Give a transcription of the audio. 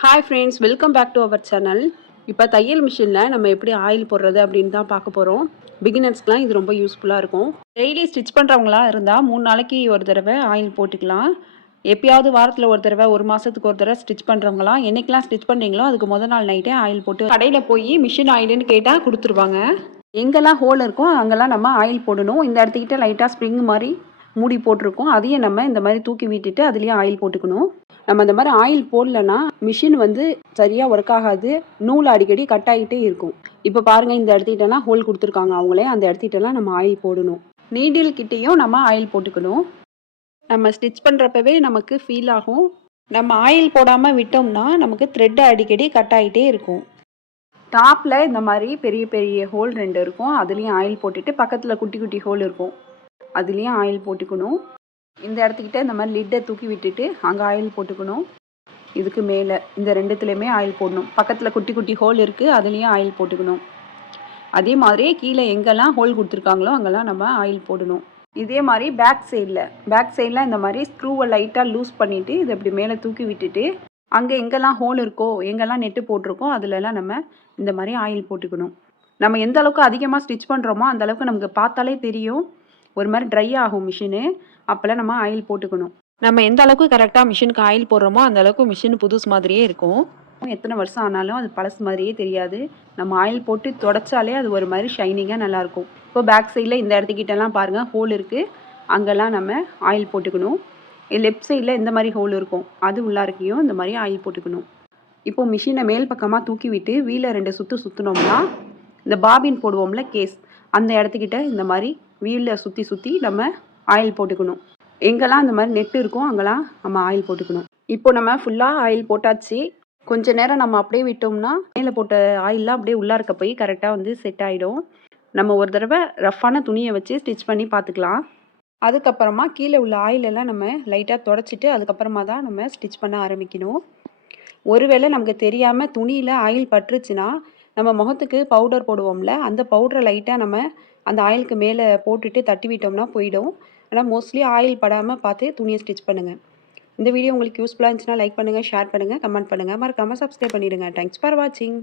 Hi friends welcome back to our channel இப்போ தையல் மிஷினில் நம்ம எப்படி ஆயில் போடுறது அப்படின்னு தான் பார்க்க போகிறோம் பிகினர்ஸ்க்குலாம் இது ரொம்ப யூஸ்ஃபுல்லாக இருக்கும். டெய்லி ஸ்டிச் பண்ணுறவங்களா இருந்தால் மூணு நாளைக்கு ஒரு தடவை ஆயில் போட்டுக்கலாம். எப்பயாவது வாரத்தில் ஒரு தடவை ஒரு மாதத்துக்கு ஒரு தடவை ஸ்டிச் பண்ணுறவங்களாம் என்னைக்கெல்லாம் ஸ்டிச் பண்ணுறீங்களோ அதுக்கு முத நாள் நைட்டே ஆயில் போட்டு கடையில் போய் மிஷின் ஆயிலுன்னு கேட்டால் கொடுத்துருவாங்க. எங்கெல்லாம் ஹோல் இருக்கோ அங்கெல்லாம் நம்ம ஆயில் போடணும். இந்த இடத்துக்கிட்ட லைட்டாக ஸ்ப்ரிங் மாதிரி மூடி போட்டிருக்கோம். அதையும் நம்ம இந்த மாதிரி தூக்கி விட்டுட்டு அதுலேயே ஆயில் போட்டுக்கணும். நம்ம இந்த மாதிரி ஆயில் போடலன்னா மிஷின் வந்து சரியாக ஒர்க் ஆகாது. நூல் அடிக்கடி கட் ஆகிட்டே இருக்கும். இப்போ பாருங்கள் இந்த இடத்துக்கிட்டலாம் ஹோல் கொடுத்துருக்காங்க அவங்களே. அந்த இடத்துக்கிட்டலாம் நம்ம ஆயில் போடணும். நீடில் கிட்டேயும் நம்ம ஆயில் போட்டுக்கணும். நம்ம ஸ்டிச் பண்ணுறப்பவே நமக்கு ஃபீல் ஆகும். நம்ம ஆயில் போடாமல் விட்டோம்னா நமக்கு த்ரெட் அடிக்கடி கட் ஆகிட்டே இருக்கும். டாப்பில் இந்த மாதிரி பெரிய பெரிய ஹோல் ரெண்டு இருக்கும். அதுலேயும் ஆயில் போட்டுட்டு பக்கத்தில் குட்டி குட்டி ஹோல் இருக்கும். அதுலேயும் ஆயில் போட்டுக்கணும். இந்த இடத்துக்கிட்ட இந்த மாதிரி லிட்டை தூக்கி விட்டுட்டு அங்கே ஆயில் போட்டுக்கணும். இதுக்கு மேலே இந்த ரெண்டுத்துலேயுமே ஆயில் போடணும். பக்கத்தில் குட்டி குட்டி ஹோல் இருக்குது அதுலேயும் ஆயில் போட்டுக்கணும். அதே மாதிரி கீழே எங்கெல்லாம் ஹோல் கொடுத்துருக்காங்களோ அங்கெல்லாம் நம்ம ஆயில் போடணும். இதே மாதிரி பேக் சைடில் பேக் சைடில் இந்த மாதிரி ஸ்க்ரூவை லைட்டாக லூஸ் பண்ணிவிட்டு இதை இப்படி மேலே தூக்கி விட்டுட்டு அங்கே எங்கெல்லாம் ஹோல் இருக்கோ எங்கெல்லாம் நெட்டு போட்டிருக்கோ அதிலெல்லாம் நம்ம இந்த மாதிரி ஆயில் போட்டுக்கணும். நம்ம எந்த அளவுக்கு அதிகமாக ஸ்டிச் பண்ணுறோமோ அந்த அளவுக்கு நமக்கு பார்த்தாலே தெரியும். ஒரு மாதிரி ட்ரை ஆகும் மிஷினு அப்போல்லாம் நம்ம ஆயில் போட்டுக்கணும். நம்ம எந்த அளவுக்கு கரெக்டாக மிஷினுக்கு ஆயில் போடுறோமோ அந்த அளவுக்கு மிஷின் புதுசு மாதிரியே இருக்கும். எத்தனை வருஷம் ஆனாலும் அது பழசு மாதிரியே தெரியாது. நம்ம ஆயில் போட்டு தொடச்சாலே அது ஒரு மாதிரி ஷைனிங்காக நல்லாயிருக்கும் இப்போ பேக் சைடில் இந்த இடத்துக்கிட்டலாம் பாருங்கள் ஹோல் இருக்குது அங்கெல்லாம் நம்ம ஆயில் போட்டுக்கணும். லெஃப்ட் சைடில் இந்த மாதிரி ஹோல் இருக்கும். அது உள்ளாருக்கையும் இந்த மாதிரி ஆயில் போட்டுக்கணும். இப்போ மிஷினை மேல் பக்கமாக தூக்கி விட்டு வீலை ரெண்டு சுற்று சுற்றினோம்னா இந்த பாபின் போடுவோம்ல கேஸ் அந்த இடத்துக்கிட்ட இந்த மாதிரி வீலில் சுற்றி சுற்றி நம்ம ஆயில் போட்டுக்கணும். எங்கெல்லாம் அந்த மாதிரி நெட்டு இருக்கோ அங்கெல்லாம் நம்ம ஆயில் போட்டுக்கணும். இப்போ நம்ம ஃபுல்லாக ஆயில் போட்டாச்சு. கொஞ்ச நேரம் நம்ம அப்படியே விட்டோம்னா மேலே போட்ட ஆயிலெலாம் அப்படியே உள்ளார்க்க போய் கரெக்டாக வந்து செட் ஆகிடும் நம்ம ஒரு தடவை ரஃப்பான துணியை வச்சு ஸ்டிச் பண்ணி பார்த்துக்கலாம். அதுக்கப்புறமா கீழே உள்ள ஆயிலெல்லாம் நம்ம லைட்டாக தொடச்சிட்டு அதுக்கப்புறமா தான் நம்ம ஸ்டிச் பண்ண ஆரம்பிக்கணும். ஒருவேளை நமக்கு தெரியாமல் துணியில் ஆயில் பட்டுருச்சுன்னா நம்ம முகத்துக்கு பவுடர் போடுவோம்ல அந்த பவுடரை லைட்டாக நம்ம அந்த ஆயிலுக்கு மேலே போட்டுட்டு தட்டி விட்டோம்னா போயிடும். ஆனால் மோஸ்ட்லி ஆயில் படாமல் பார்த்து துணியை ஸ்டிச் பண்ணுங்கள் இந்த வீடியோ உங்களுக்கு யூஸ்ஃபுல்லாக இருந்துச்சுன்னா லைக் பண்ணுங்கள் ஷேர் பண்ணுங்கள் கமெண்ட் பண்ணுங்கள் மறக்காமல் சப்ஸ்கிரைப் பண்ணிடுங்க. தேங்க்ஸ் ஃபார் வாட்சிங்